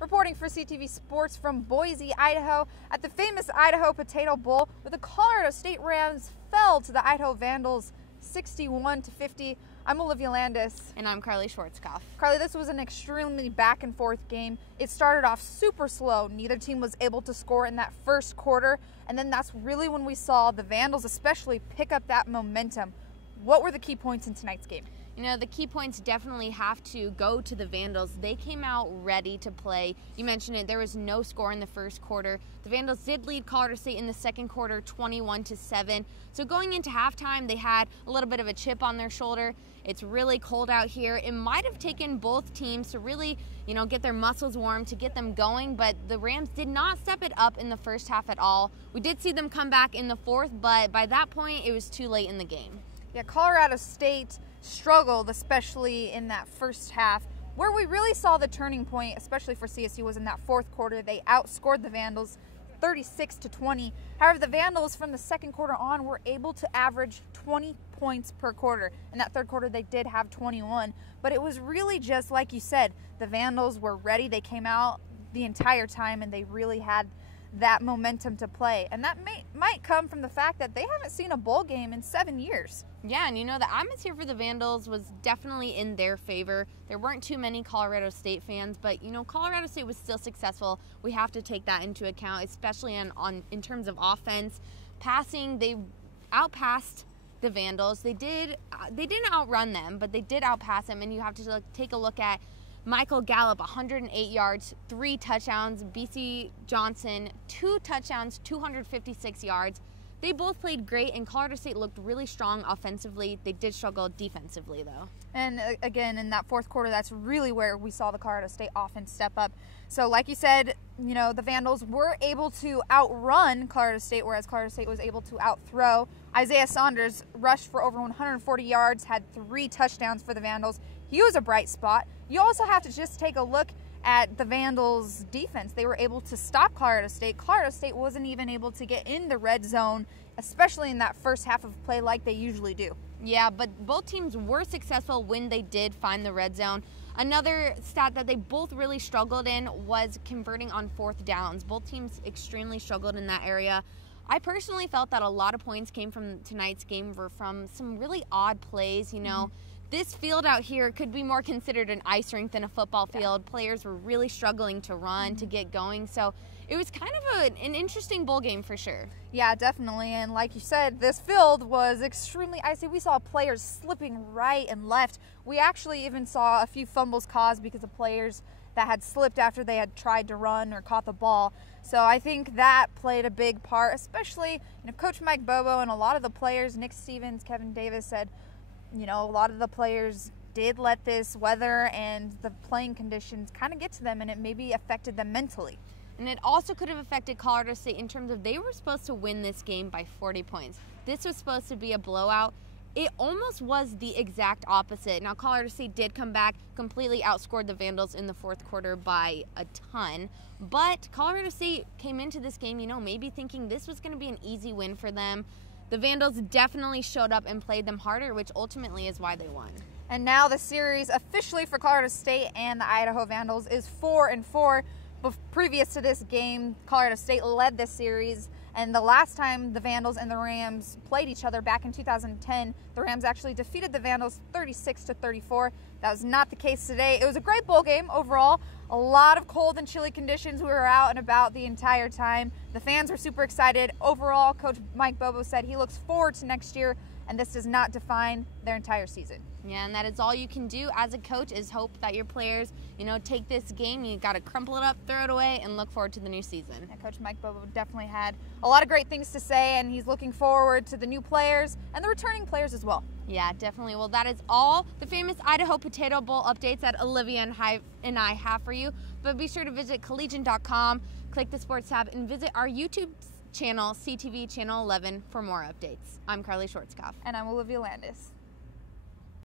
reporting for CTV Sports from Boise, Idaho, at the famous Idaho Potato Bowl, where the Colorado State Rams fell to the Idaho Vandals 61-50. I'm Olivia Landis. And I'm Karlee Schwartzkopf. Karlee, this was an extremely back and forth game. It started off super slow. Neither team was able to score in that first quarter. And then that's really when we saw the Vandals especially pick up that momentum. What were the key points in tonight's game? You know, the key points definitely have to go to the Vandals. They came out ready to play. You mentioned it, there was no score in the first quarter. The Vandals did lead Colorado State in the second quarter 21-7. So going into halftime, they had a little bit of a chip on their shoulder. It's really cold out here. It might have taken both teams to really, get their muscles warm, to get them going, but the Rams did not step it up in the first half at all. We did see them come back in the fourth, but by that point, it was too late in the game. Yeah, Colorado State struggled, especially in that first half. Where we really saw the turning point, especially for CSU, was in that fourth quarter. They outscored the Vandals 36-20. However, the Vandals from the second quarter on were able to average 20 points per quarter. In that third quarter, they did have 21. But it was really just like you said, the Vandals were ready. They came out the entire time and they really had that momentum to play. And that might come from the fact that they haven't seen a bowl game in 7 years. Yeah, and the atmosphere for the Vandals was definitely in their favor. There weren't too many Colorado State fans, but Colorado State was still successful. We have to take that into account, especially in terms of offense. Passing, they outpassed the Vandals. They didn't outrun them, but they did outpass them, and you have to take a look at Michael Gallup, 108 yards, 3 touchdowns. BC Johnson, 2 touchdowns, 256 yards. They both played great, and Colorado State looked really strong offensively. They did struggle defensively, though. And again, in that fourth quarter, that's really where we saw the Colorado State offense step up. So like you said, the Vandals were able to outrun Colorado State, whereas Colorado State was able to outthrow. Isaiah Saunders rushed for over 140 yards, had 3 touchdowns for the Vandals. He was a bright spot. You also have to just take a look at the Vandals' defense. They were able to stop Colorado State. Colorado State wasn't even able to get in the red zone, especially in that first half of play like they usually do. Yeah, but both teams were successful when they did find the red zone. Another stat that they both really struggled in was converting on fourth downs. Both teams extremely struggled in that area. I personally felt that a lot of points came from tonight's game were from some really odd plays, This field out here could be more considered an ice rink than a football field. Yeah. Players were really struggling to run, to get going. So it was kind of an interesting bowl game for sure. Yeah, definitely. And like you said, this field was extremely icy. We saw players slipping right and left. We actually even saw a few fumbles caused because of players that had slipped after they had tried to run or caught the ball. So I think that played a big part, especially Coach Mike Bobo and a lot of the players, Nick Stevens, Kevin Davis said, a lot of the players did let this weather and the playing conditions kind of get to them, and it maybe affected them mentally. And it also could have affected Colorado State in terms of they were supposed to win this game by 40 points. This was supposed to be a blowout. It almost was the exact opposite. Now, Colorado State did come back, completely outscored the Vandals in the fourth quarter by a ton. But Colorado State came into this game, maybe thinking this was going to be an easy win for them. The Vandals definitely showed up and played them harder, which ultimately is why they won. And now the series officially for Colorado State and the Idaho Vandals is 4-4. Previous to this game, Colorado State led this series, and the last time the Vandals and the Rams played each other back in 2010, the Rams actually defeated the Vandals 36-34. That was not the case today. It was a great bowl game overall. A lot of cold and chilly conditions. We were out and about the entire time. The fans were super excited. Overall, Coach Mike Bobo said he looks forward to next year, and this does not define their entire season. Yeah, and that is all you can do as a coach is hope that your players, take this game. You got to crumple it up, throw it away, and look forward to the new season. And Coach Mike Bobo definitely had a lot of great things to say, and he's looking forward to the new players and the returning players as well. Yeah, definitely. Well, that is all the famous Idaho Potato Bowl updates that Olivia and I have for you. But be sure to visit collegian.com, click the sports tab, and visit our YouTube channel, CTV Channel 11, for more updates. I'm Karlee Schwartzkopf. And I'm Olivia Landis.